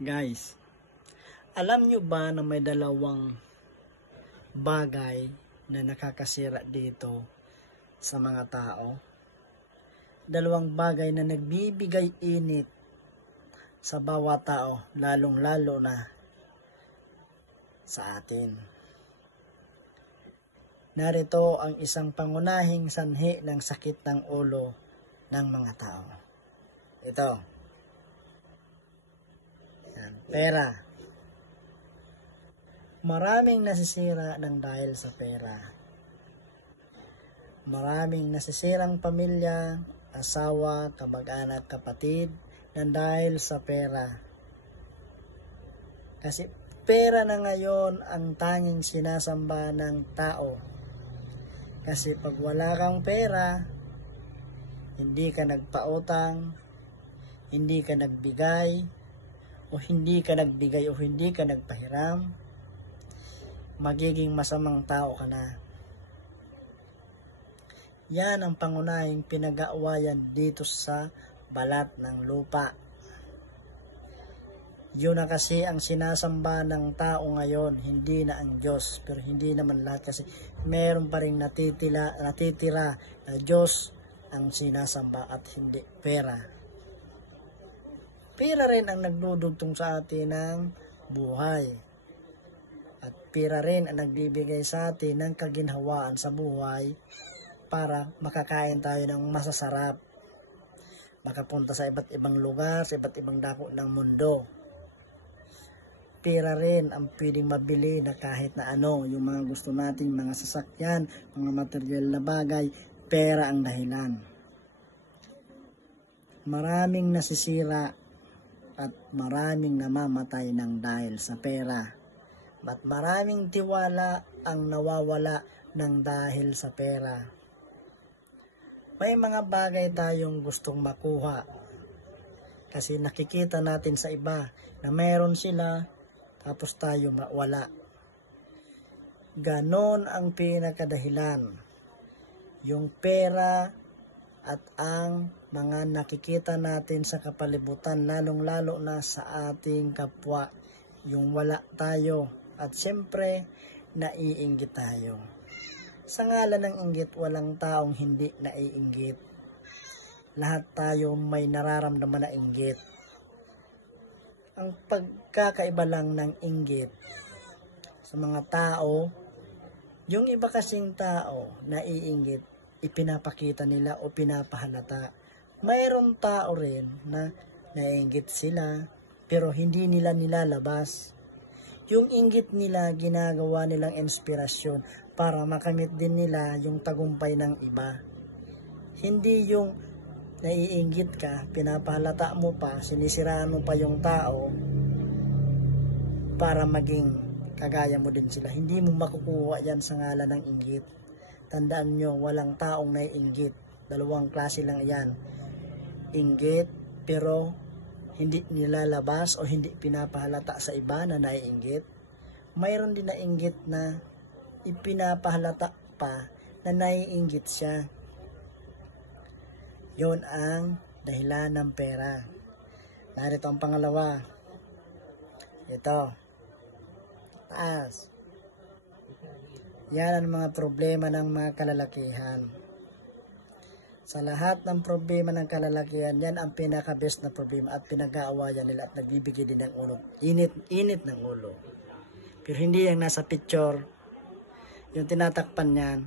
Guys, alam nyo ba na may dalawang bagay na nakakasira dito sa mga tao? Dalawang bagay na nagbibigay init sa bawat tao, lalong-lalo na sa atin. Narito ang isang pangunahing sanhi ng sakit ng ulo ng mga tao. Ito. Yan, pera. Maraming nasisira ng dahil sa pera. Maraming nasisirang pamilya, asawa, kamag-anak, kapatid ng dahil sa pera. Kasi pera na ngayon ang tanging sinasamba ng tao. Kasi pag wala kang pera, hindi ka nagpautang, hindi ka nagbigay, o hindi ka nagpahiram, magiging masamang tao ka na. Yan ang pangunahing pinag-aawayan dito sa balat ng lupa. Yun na kasi ang sinasamba ng tao ngayon, hindi na ang Diyos. Pero hindi naman lahat, kasi meron pa rin natitira na Diyos ang sinasamba at hindi pera. Pera rin ang nagdudugtong sa atin ng buhay. At pera rin ang nagbibigay sa atin ng kaginhawaan sa buhay para makakain tayo ng masasarap. Makapunta sa iba't ibang lugar, sa iba't ibang dako ng mundo. Pera rin ang pwedeng mabili na kahit na ano, yung mga gusto nating mga sasakyan, mga material na bagay, pera ang dahilan. Maraming nasisira at maraming namamatay ng dahil sa pera. At maraming tiwala ang nawawala ng dahil sa pera. May mga bagay tayong gustong makuha kasi nakikita natin sa iba na meron sila tapos tayo wala. Ganon ang pinakadahilan. Yung pera at ang mga nakikita natin sa kapalibutan, lalong-lalo na sa ating kapwa. Yung wala tayo at siyempre naiinggit tayo. Sa ngalan ng inggit, walang taong hindi naiinggit. Lahat tayo may nararamdaman na inggit. Ang pagkakaiba lang ng inggit sa mga tao, yung iba kasing tao naiinggit, ipinapakita nila o pinapahalata. Mayroong tao rin na naiinggit sila pero hindi nila nilalabas. Yung inggit nila, ginagawa nilang inspirasyon para makamit din nila yung tagumpay ng iba. Hindi yung naiinggit ka, pinapahalata mo pa, sinisiraan mo pa yung tao para maging kagaya mo din sila. Hindi mo makukuha yan sa ngalan ng inggit. Tandaan nyo, walang taong naiinggit. Dalawang klase lang yan. Inggit, pero hindi nilalabas o hindi pinapahalata sa iba na naiinggit. Mayroon din na inggit na ipinapahalata pa na naiinggit siya. Yun ang dahilan ng pera. Narito ang pangalawa. Ito. Taas. Yan ang mga problema ng mga kalalakihan. Sa lahat ng problema ng kalalakihan, yan ang pinaka-best na problema at pinag-aawayan nila at nagbibigay din ng ulo. Init ng ulo. Pero hindi yung nasa picture, yung tinatakpan yan.